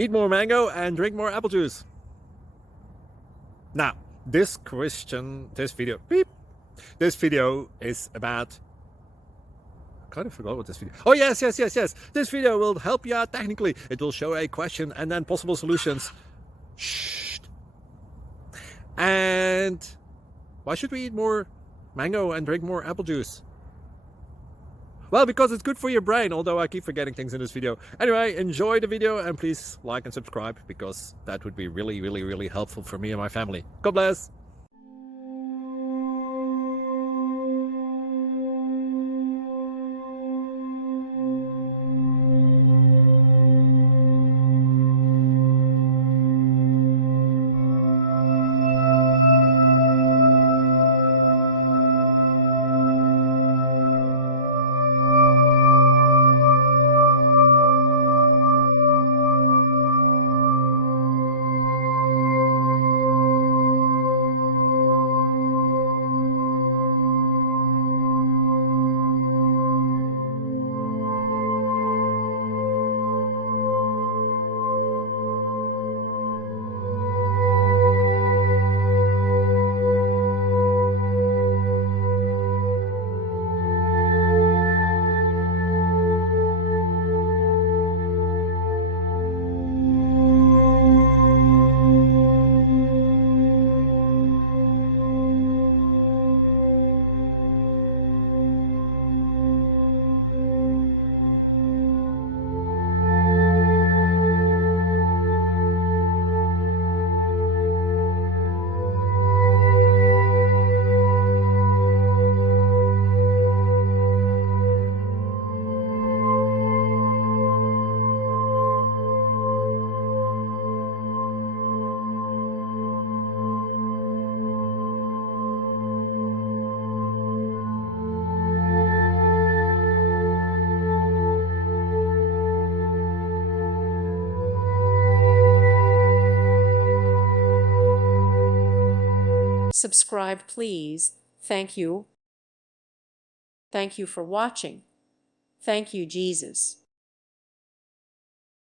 Eat more mango and drink more apple juice. Now, this video is about... I kind of forgot what this video... Oh, yes. This video will help you out technically. It will show a question and then possible solutions. Shh. And why should we eat more mango and drink more apple juice? Well, because it's good for your brain, although I keep forgetting things in this video. Anyway, enjoy the video and please like and subscribe, because that would be really helpful for me and my family. God bless! Subscribe, please. Thank you. Thank you for watching. Thank you, Jesus.